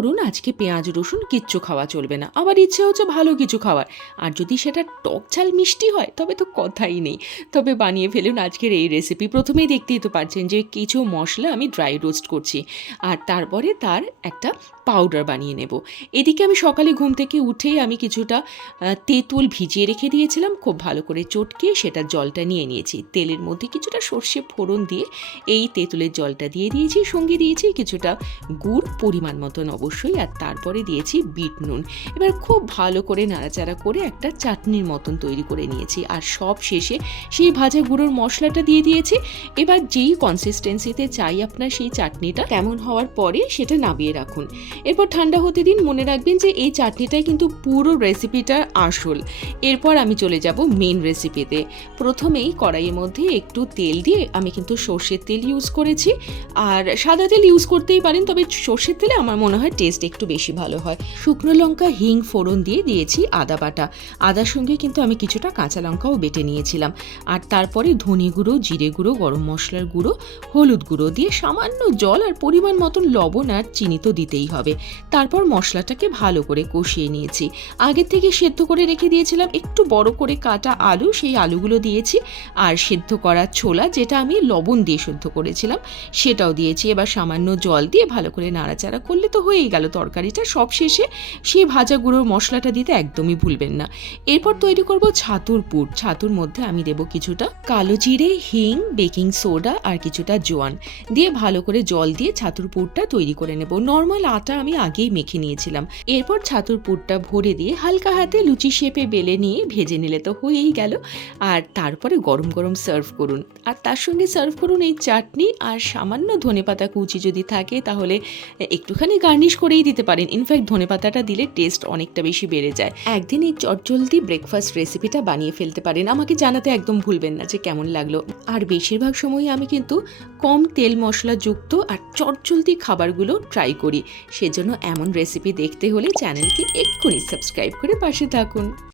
ধরুন আজকে পেঁয়াজ রসুন কিচ্ছু খাওয়া চলবে না, আবার ইচ্ছে হচ্ছে ভালো কিছু খাওয়ার, আর যদি সেটা টক ঝাল মিষ্টি হয় তবে তো কথাই নেই। তবে বানিয়ে ফেলুন আজকের এই রেসিপি। প্রথমেই দেখতেই তো পাচ্ছেন যে কিছু মশলা আমি ড্রাই রোস্ট করছি, আর তারপরে তার একটা পাউডার বানিয়ে নেব। এদিকে আমি সকালে ঘুম থেকে উঠেই আমি কিছুটা তেঁতুল ভিজিয়ে রেখে দিয়েছিলাম, খুব ভালো করে চটকে সেটা জলটা নিয়ে নিয়েছি। তেলের মধ্যে কিছুটা সর্ষে ফোড়ন দিয়ে এই তেঁতুলের জলটা দিয়ে দিয়েছি, সঙ্গে দিয়েছি কিছুটা গুড় পরিমাণ মতন অবশ্যই, আর তারপরে দিয়েছি বিট নুন। এবার খুব ভালো করে নাড়াচাড়া করে একটা চাটনির মতন তৈরি করে নিয়েছি, আর সব শেষে সেই ভাজা গুঁড়োর মশলাটা দিয়ে দিয়েছি। এবার যেই কনসিস্টেন্সিতে চাই আপনার সেই চাটনিটা, তেমন হওয়ার পরে সেটা নামিয়ে রাখুন। এরপর ঠান্ডা হতে দিন। মনে রাখবেন যে এই চাটনিটাই কিন্তু পুরো রেসিপিটার আসল। এরপর আমি চলে যাব মেন রেসিপিতে। প্রথমেই কড়াইয়ের মধ্যে একটু তেল দিয়ে, আমি কিন্তু সর্ষের তেল ইউজ করেছি, আর সাদা তেল ইউজ করতেই পারেন, তবে সর্ষের তেলে আমার মনে হয় টেস্ট একটু বেশি ভালো হয়। শুকনো লঙ্কা হিং ফোড়ন দিয়ে দিয়েছি আদা বাটা। আদার সঙ্গে কিন্তু আমি কিছুটা কাঁচা লঙ্কাও বেটে নিয়েছিলাম। আর তারপরে ধনে গুঁড়ো, জিরে গুঁড়ো, গরম মশলার গুঁড়ো, হলুদ গুঁড়ো দিয়ে সামান্য জল আর পরিমাণ মতন লবণ আর চিনি তো দিতেই হবে। তারপর মশলাটাকে ভালো করে কষিয়ে নিয়েছি। আগের থেকে সেদ্ধ করে রেখে দিয়েছিলাম একটু বড় করে কাটা আলু, সেই আলুগুলো দিয়েছি, আর সেদ্ধ করা ছোলা যেটা আমি লবণ দিয়ে সেদ্ধ করেছিলাম সেটাও দিয়েছি। এবার সামান্য জল দিয়ে ভালো করে নাড়াচাড়া করলে তো হয়েই গেল তরকারিটা। সব শেষে সেই ভাজা গুঁড়োর মশলাটা দিতে একদমই ভুলবেন না। এরপর তৈরি করব ছাতুর পুর। ছাতুর মধ্যে আমি দেব কিছুটা কালো জিরে, হিং, বেকিং সোডা আর কিছুটা জোয়ান দিয়ে ভালো করে জল দিয়ে ছাতুর পুরটা তৈরি করে নেব। নর্মাল আটা আমি আগেই মেখে নিয়েছিলাম। এরপর ছাতুর পুরটা ভরে দিয়ে হালকা হাতে লুচি শেপে বেলে নিয়ে ভেজে নিলে তো হয়েই গেল। আর তারপরে গরম গরম সার্ভ করুন, আর তার সঙ্গে সার্ভ করুন এই চাটনি, আর সামান্য ধনেপাতা কুচি যদি থাকে তাহলে একটুখানি গার্নিশ করেই দিতে পারেন। ইনফ্যাক্ট ধনেপাতাটা দিলে টেস্ট অনেকটা বেশি বেড়ে যায়। একদিন এই চটজলদি ব্রেকফাস্ট রেসিপিটা বানিয়ে ফেলতে পারেন। আমাকে জানাতে একদম ভুলবেন না যে কেমন লাগলো। আর বেশিরভাগ সময়ই আমি কিন্তু কম তেল মশলা যুক্ত আর চটজলদি খাবারগুলো ট্রাই করি। সেজন্য এমন রেসিপি দেখতে হলে চ্যানেলকে এক্ষুনি সাবস্ক্রাইব করে পাশে থাকুন।